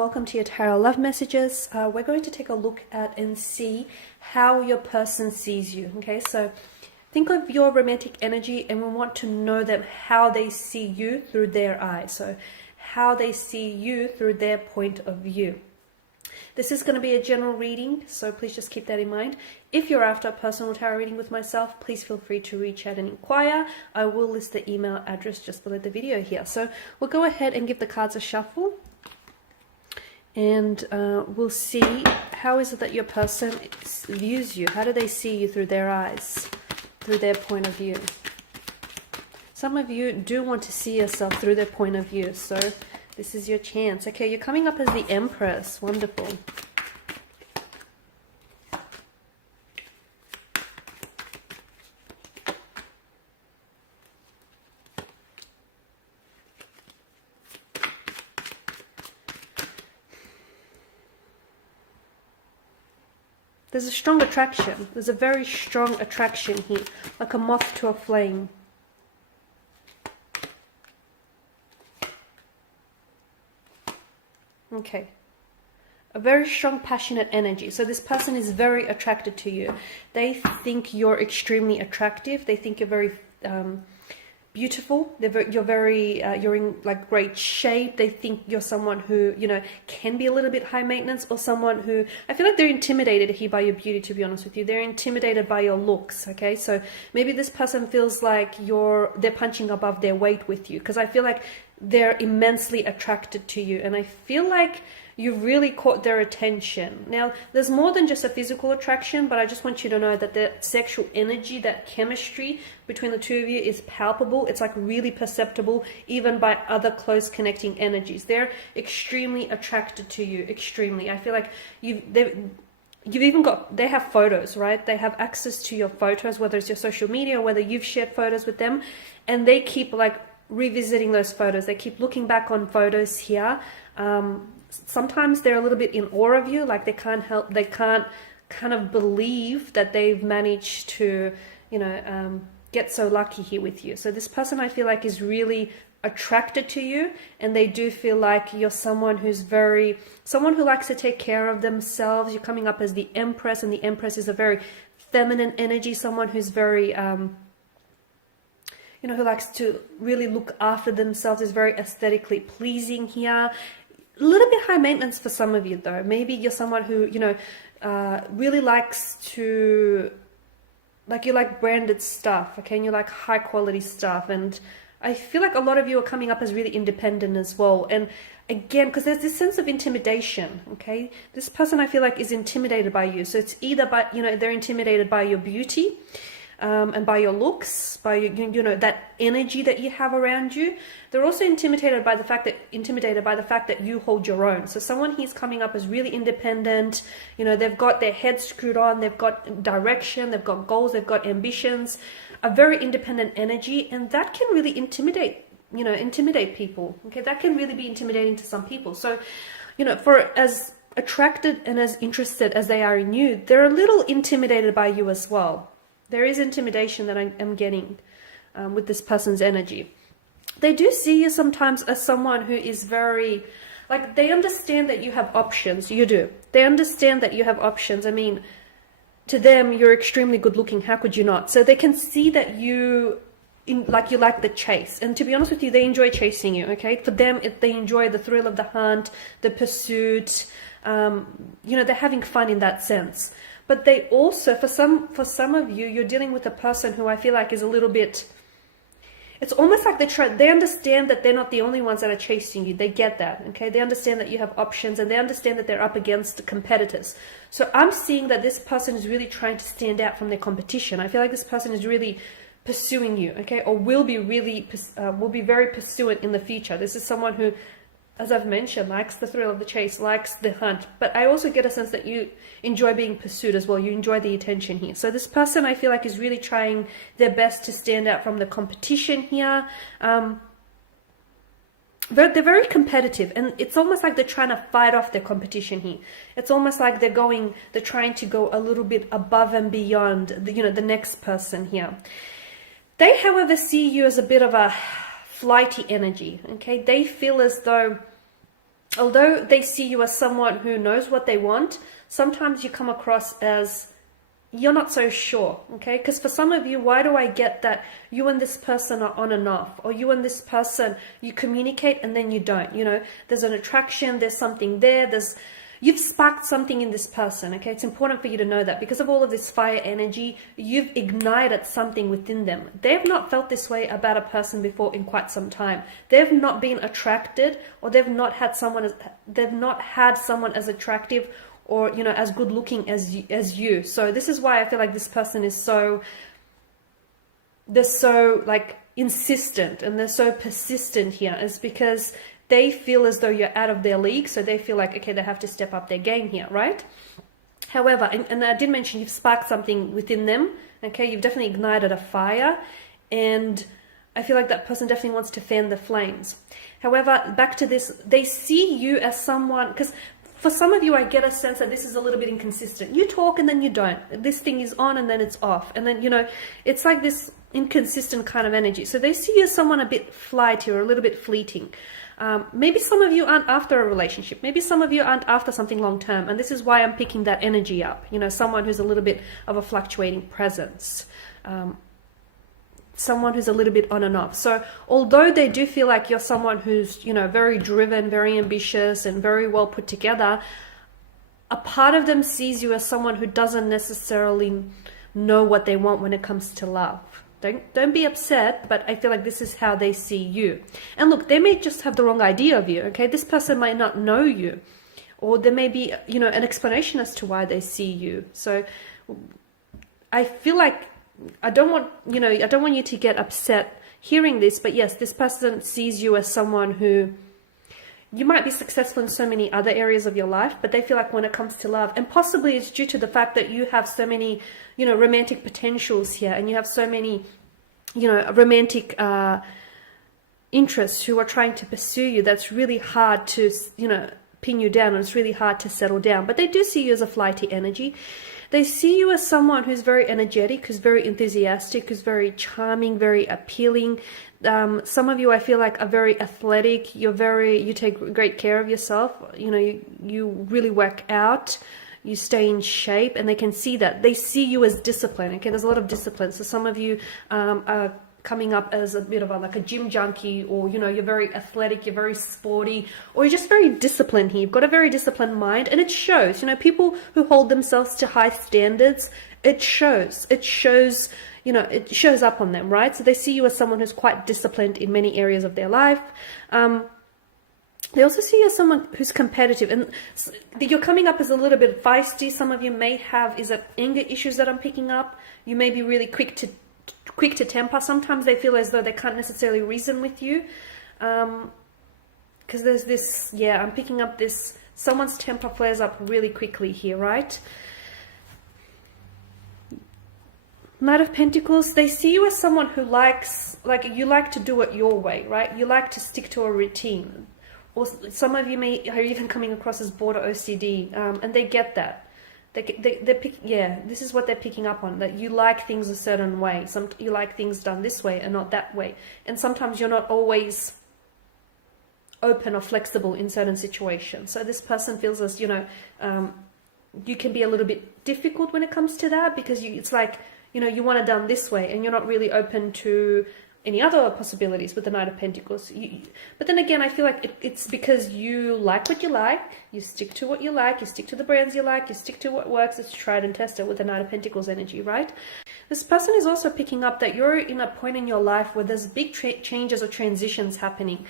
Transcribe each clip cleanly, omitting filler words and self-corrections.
welcome to your tarot love messages. We're going to take a look at and see how your person sees you. Okay, so think of your romantic energy and we want to know them, how they see you through their eyes. So how they see you through their point of view. This is going to be a general reading, so please just keep that in mind. If you're after a personal tarot reading with myself, please feel free to reach out and inquire. I will list the email address just below the video here. So we'll go ahead and give the cards a shuffle. And we'll see how is it that your person views you. How do they see you through their eyes, through their point of view? Some of you do want to see yourself through their point of view, so this is your chance. Okay, you're coming up as the Empress. Wonderful. There's a strong attraction. There's a very strong attraction here, like a moth to a flame. Okay. A very strong, passionate energy. So this person is very attracted to you. They think you're extremely attractive. They think you're very beautiful. You're in like great shape. They think you're someone who, you know, can be a little bit high maintenance, or someone who, I feel like they're intimidated here by your beauty, to be honest with you. They're intimidated by your looks. Okay, so maybe this person feels like they're punching above their weight with you, because I feel like they're immensely attracted to you, and I feel like you really caught their attention. Now, there's more than just a physical attraction, but I just want you to know that the sexual energy, that chemistry between the two of you is palpable. It's like really perceptible, even by other close connecting energies. They're extremely attracted to you, extremely. I feel like they have photos, right? They have access to your photos, whether it's your social media or whether you've shared photos with them, and they keep like revisiting those photos. They keep looking back on photos here. Sometimes they're a little bit in awe of you, like they can't kind of believe that they've managed to, you know, get so lucky here with you. So this person, I feel like, is really attracted to you, and they do feel like you're someone who likes to take care of themselves. You're coming up as the Empress, and the Empress is a very feminine energy, someone who's very you know, who likes to really look after themselves, is very aesthetically pleasing here. A little bit high maintenance for some of you, though. Maybe you're someone who, you know, really likes to, like, you like branded stuff, okay, and you like high quality stuff. And I feel like a lot of you are coming up as really independent as well. And again, because there's this sense of intimidation, okay? This person, I feel like, is intimidated by you. So it's either by, you know, they're intimidated by your beauty, and by your looks, by you know, that energy that you have around you. They're also intimidated by the fact that you hold your own. So someone here's coming up as really independent. You know, they've got their head screwed on, they've got direction, they've got goals, they've got ambitions, a very independent energy, and that can really intimidate people. Okay, that can really be intimidating to some people. So, you know, for as attracted and as interested as they are in you, they're a little intimidated by you as well. There is intimidation that I am getting with this person's energy. They do see you sometimes as someone who is very, like, they understand that you have options. You do. They understand that you have options. I mean, to them, you're extremely good looking. How could you not? So they can see that you like the chase. And to be honest with you, they enjoy chasing you, okay? For them, they enjoy the thrill of the hunt, the pursuit. You know, they're having fun in that sense. But they also, for some of you, you're dealing with a person who I feel like is a little bit, it's almost like they understand that they're not the only ones that are chasing you. They get that, okay? They understand that you have options, and they understand that they're up against competitors. So I'm seeing that this person is really trying to stand out from their competition. I feel like this person is really pursuing you, okay? Or will be very pursuant in the future. This is someone who, as I've mentioned, likes the thrill of the chase, likes the hunt. But I also get a sense that you enjoy being pursued as well. You enjoy the attention here. So this person, I feel like, is really trying their best to stand out from the competition here. They're very competitive, and it's almost like they're trying to fight off their competition here. It's almost like they're trying to go a little bit above and beyond the next person here. They, however, see you as a bit of a flighty energy, okay? They feel as though although they see you as someone who knows what they want, sometimes you come across as you're not so sure, okay? Because for some of you, why do I get that you and this person are on and off? Or you and this person, you communicate and then you don't, you know? There's an attraction, there's something there, you've sparked something in this person, okay? It's important for you to know that because of all of this fire energy, you've ignited something within them. They've not felt this way about a person before in quite some time. They've not been attracted, or they've not had someone as attractive or, you know, as good looking as you. So this is why I feel like this person is they're so like insistent and they're so persistent here, is because they feel as though you're out of their league. So they feel like, okay, they have to step up their game here, right? However, and I did mention you've sparked something within them, okay? You've definitely ignited a fire, and I feel like that person definitely wants to fan the flames. However, back to this, they see you as someone, because for some of you, I get a sense that this is a little bit inconsistent. You talk and then you don't. This thing is on and then it's off. And then, you know, it's like this inconsistent kind of energy. So they see you as someone a bit flighty or a little bit fleeting. Maybe some of you aren't after a relationship. Maybe some of you aren't after something long term. And this is why I'm picking that energy up. You know, someone who's a little bit of a fluctuating presence. Someone who's a little bit on and off. So although they do feel like you're someone who's, you know, very driven, very ambitious and very well put together, a part of them sees you as someone who doesn't necessarily know what they want when it comes to love. Don't be upset, but I feel like this is how they see you. And look, they may just have the wrong idea of you, okay? This person might not know you, or there may be, you know, an explanation as to why they see you. So I feel like I don't want you to get upset hearing this, but yes, this person sees you as someone who, you might be successful in so many other areas of your life, but they feel like when it comes to love, and possibly it's due to the fact that you have so many, you know, romantic potentials here, and you have so many, you know, romantic interests who are trying to pursue you, that's really hard to, you know, pin you down, and it's really hard to settle down. But they do see you as a flighty energy. They see you as someone who's very energetic, who's very enthusiastic, who's very charming, very appealing. Some of you, I feel like, are very athletic. You take great care of yourself. You know, you really work out. You stay in shape, and they can see that. They see you as discipline. Okay, there's a lot of discipline. So some of you are coming up as a bit of like a gym junkie, or, you know, you're very athletic, you're very sporty, or you're just very disciplined here. You've got a very disciplined mind, and it shows. You know, people who hold themselves to high standards, it shows, you know, it shows up on them, right? So they see you as someone who's quite disciplined in many areas of their life. They also see you as someone who's competitive, and you're coming up as a little bit feisty. Some of you may have, anger issues that I'm picking up. You may be really quick to temper. Sometimes they feel as though they can't necessarily reason with you, because there's this, yeah, I'm picking up this, someone's temper flares up really quickly here, right? Knight of Pentacles, they see you as someone who you like to do it your way, right? You like to stick to a routine. Or some of you are even coming across as border OCD, and they get that. This is what they're picking up on, that you like things a certain way. You like things done this way and not that way. And sometimes you're not always open or flexible in certain situations. So this person feels as, you know, you can be a little bit difficult when it comes to that, because it's like, you know, you want it done this way, and you're not really open to any other possibilities with the Knight of Pentacles. But then again, I feel like it's because you like what you like, you stick to what you like, you stick to the brands you like, you stick to what works. It's tried and tested with the Knight of Pentacles energy, right? This person is also picking up that you're in a point in your life where there's big changes or transitions happening.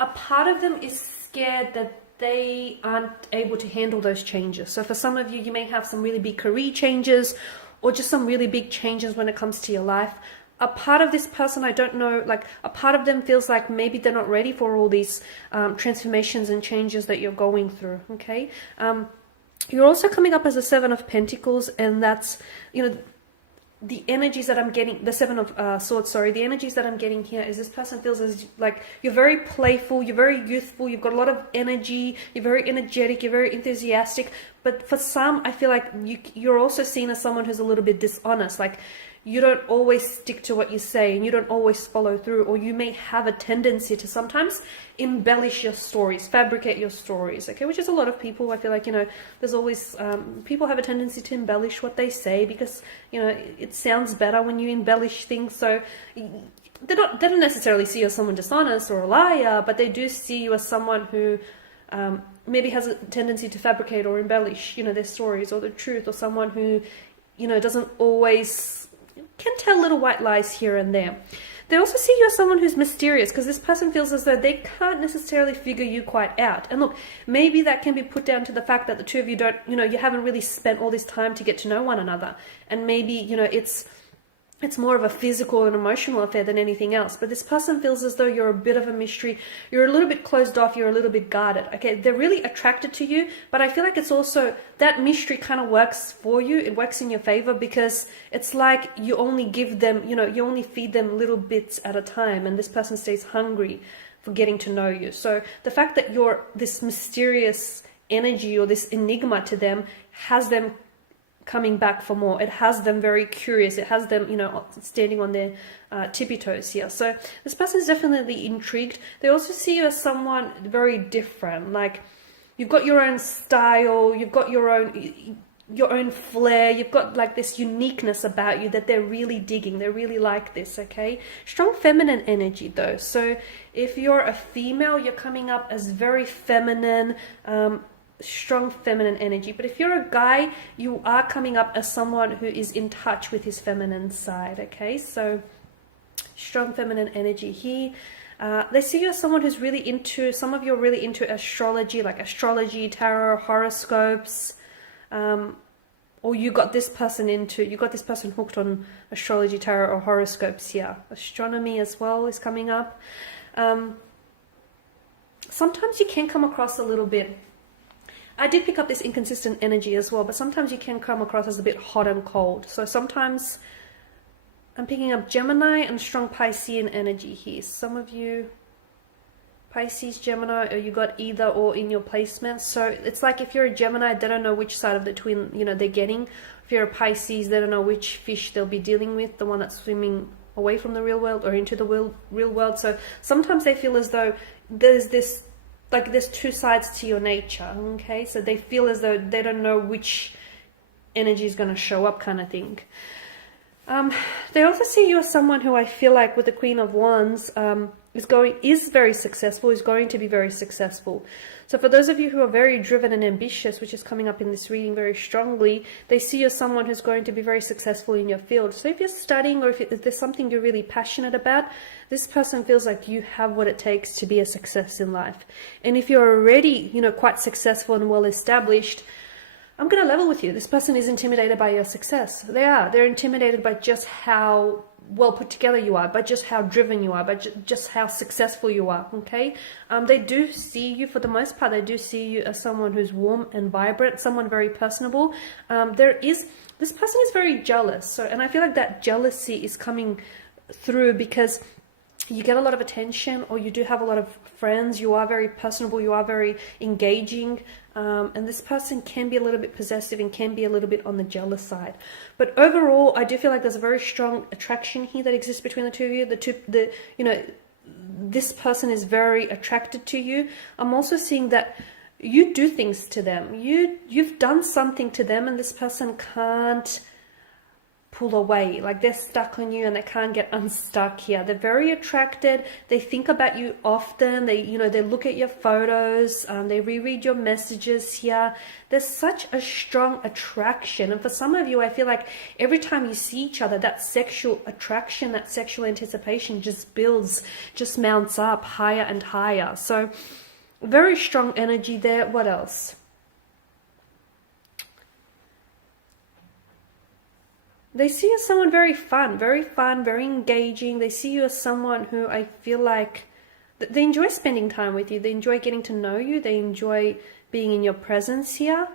A part of them is scared that they aren't able to handle those changes. So for some of you, you may have some really big career changes, or just some really big changes when it comes to your life. A part of this person, I don't know, like a part of them feels like maybe they're not ready for all these transformations and changes that you're going through, okay? You're also coming up as a Seven of Pentacles, and that's, you know, the energies that I'm getting, the Seven of Swords, sorry, the energies that I'm getting here is this person feels as like you're very playful, you're very youthful, you've got a lot of energy, you're very energetic, you're very enthusiastic, but for some, I feel like you're also seen as someone who's a little bit dishonest, like you don't always stick to what you say and you don't always follow through, or you may have a tendency to sometimes embellish your stories, fabricate your stories, okay, which is a lot of people. I feel like, you know, there's always people have a tendency to embellish what they say because, you know, it sounds better when you embellish things. So they don't necessarily see you as someone dishonest or a liar, but they do see you as someone who maybe has a tendency to fabricate or embellish, you know, their stories or the truth, or someone who, you know, doesn't always, can tell little white lies here and there. They also see you as someone who's mysterious, because this person feels as though they can't necessarily figure you quite out. And look, maybe that can be put down to the fact that the two of you don't, you know, you haven't really spent all this time to get to know one another. And maybe, you know, it's more of a physical and emotional affair than anything else. But this person feels as though you're a bit of a mystery. You're a little bit closed off. You're a little bit guarded. Okay, they're really attracted to you. But I feel like it's also, that mystery kind of works for you. It works in your favor, because it's like you only give them, you know, you only feed them little bits at a time. And this person stays hungry for getting to know you. So the fact that you're this mysterious energy or this enigma to them has them coming back for more. It has them very curious. It has them, you know, standing on their tippy toes here. So this person is definitely intrigued. They also see you as someone very different. Like, you've got your own style. You've got your own flair. You've got like this uniqueness about you that they're really digging. They really like this, okay? Strong feminine energy though. So if you're a female, you're coming up as very feminine, strong feminine energy. But if you're a guy, you are coming up as someone who is in touch with his feminine side, okay? So strong feminine energy here. They see you as someone who's really into, some of you are really into astrology, like astrology, tarot, horoscopes, or you got this person hooked on astrology, tarot, or horoscopes here. Astronomy as well is coming up. Sometimes you can come across a little bit, I did pick up this inconsistent energy as well, but sometimes you can come across as a bit hot and cold. So sometimes I'm picking up Gemini and strong Piscean energy here. Some of you, Pisces, Gemini, or you got either or in your placement. So it's like if you're a Gemini, they don't know which side of the twin, you know, they're getting. If you're a Pisces, they don't know which fish they'll be dealing with, the one that's swimming away from the real world or into the real world. So sometimes they feel as though there's this, like there's two sides to your nature, okay? So they feel as though they don't know which energy is going to show up, kind of thing. They also see you as someone who I feel like with the Queen of Wands is very successful, is going to be very successful. So for those of you who are very driven and ambitious, which is coming up in this reading very strongly, they see you as someone who's going to be very successful in your field. So if you're studying, or if there's something you're really passionate about, this person feels like you have what it takes to be a success in life. And if you're already, you know, quite successful and well established, I'm going to level with you. This person is intimidated by your success. They're intimidated by just how well put together you are, by just how driven you are, by just how successful you are, okay? They do see you, for the most part, they do see you as someone who's warm and vibrant, someone very personable. This person is very jealous. So, and I feel like that jealousy is coming through because you get a lot of attention, or you do have a lot of friends, you are very personable, you are very engaging, and this person can be a little bit possessive and can be a little bit on the jealous side. But overall, I do feel like there's a very strong attraction here that exists between the two of you. This person is very attracted to you. I'm also seeing that you do things to them. You've done something to them, and this person can't pull away. Like, they're stuck on you and they can't get unstuck here. They're very attracted. They think about you often. They look at your photos. They reread your messages here. There's such a strong attraction. And for some of you, I feel like every time you see each other, that sexual attraction, that sexual anticipation just builds, just mounts up higher and higher. So very strong energy there. What else? They see you as someone very fun, very engaging. They see you as someone who I feel like they enjoy spending time with you. They enjoy getting to know you. They enjoy being in your presence here.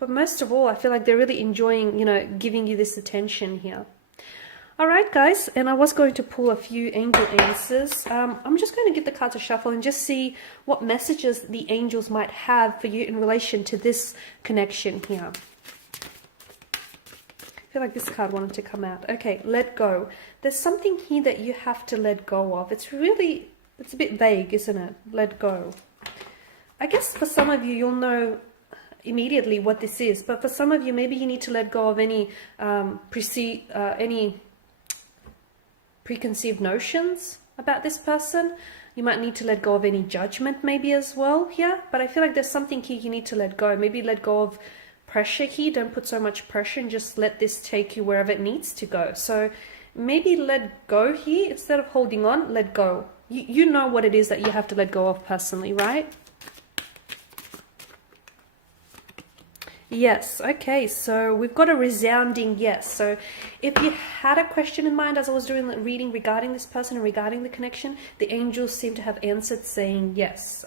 But most of all, I feel like they're really enjoying, giving you this attention here. All right, guys, and I was going to pull a few angel answers. I'm just going to give the cards a shuffle and just see what messages the angels might have for you in relation to this connection here. feel like this card wanted to come out. Okay, let go. There's something here that you have to let go of. It's a bit vague, isn't it? Let go. I guess for some of you, you'll know immediately what this is, but for some of you, maybe you need to let go of any preconceived notions about this person. You might need to let go of any judgment maybe as well here, but I feel like there's something here you need to let go. Maybe let go of pressure here. Don't put so much pressure and just let this take you wherever it needs to go. So maybe let go here instead of holding on. Let go. You know what it is that you have to let go of personally, right? Yes. Okay, so we've got a resounding yes. So if you had a question in mind as I was doing the reading regarding this person and regarding the connection, the angels seem to have answered saying yes.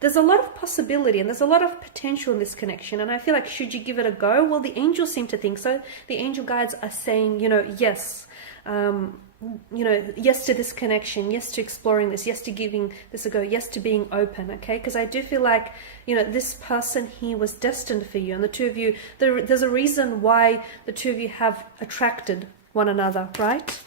There's a lot of possibility and there's a lot of potential in this connection, and I feel like should you give it a go? Well, the angels seem to think so. The angel guides are saying, yes. Yes to this connection, yes to exploring this, yes to giving this a go, yes to being open, okay? Because I do feel like, this person here was destined for you, and the two of you, there's a reason why the two of you have attracted one another, right?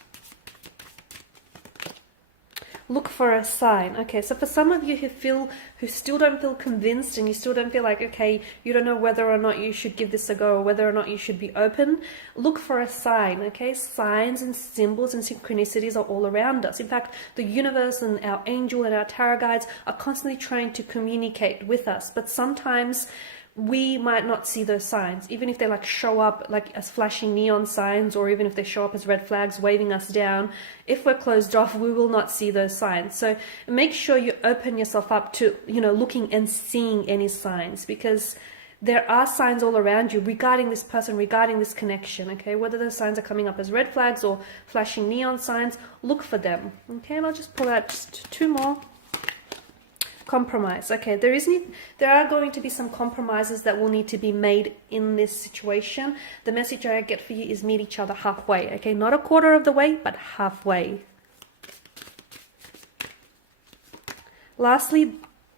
Look for a sign. Okay, so for some of you who still don't feel convinced and you still don't feel like, okay, you don't know whether or not you should give this a go or whether or not you should be open, look for a sign, okay? Signs and symbols and synchronicities are all around us. In fact, the universe and our angel and our tarot guides are constantly trying to communicate with us, but sometimes we might not see those signs, even if they show up as flashing neon signs, or even if they show up as red flags waving us down. If we're closed off, we will not see those signs. So make sure you open yourself up to, looking and seeing any signs, because there are signs all around you regarding this person, regarding this connection, okay? Whether those signs are coming up as red flags or flashing neon signs, look for them, okay? And I'll just pull out just two more. Compromise. Okay, there are going to be some compromises that will need to be made in this situation. The message I get for you is meet each other halfway, okay? Not a quarter of the way, but halfway. Lastly,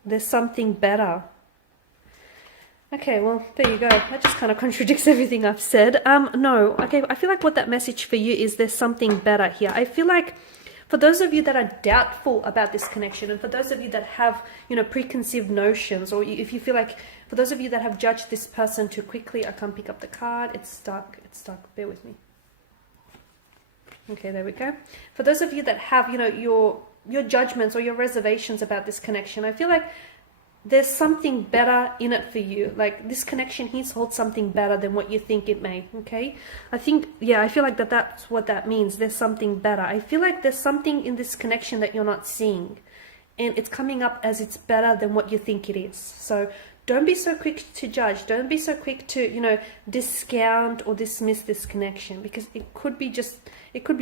there's something better. Okay, well, there you go. That just kind of contradicts everything I've said. No, okay, I feel like what that message for you is there's something better here. I feel like for those of you that are doubtful about this connection, and for those of you that have, preconceived notions, or if you feel like, for those of you that have judged this person too quickly, I can't pick up the card, it's stuck, bear with me. Okay, there we go. For those of you that have, your judgments or your reservations about this connection, I feel like there's something better in it for you. Like this connection here holds something better than what you think it may, okay? I feel like that's what that means. There's something better. I feel like there's something in this connection that you're not seeing, and it's coming up as it's better than what you think it is. So don't be so quick to judge. Don't be so quick to, discount or dismiss this connection, because it could be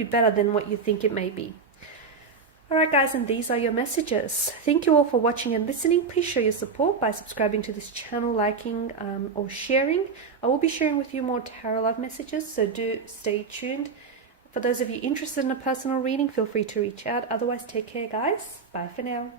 better than what you think it may be. Alright guys, and these are your messages. Thank you all for watching and listening. Please show your support by subscribing to this channel, liking or sharing. I will be sharing with you more tarot love messages, so do stay tuned. For those of you interested in a personal reading, feel free to reach out. Otherwise, take care guys. Bye for now.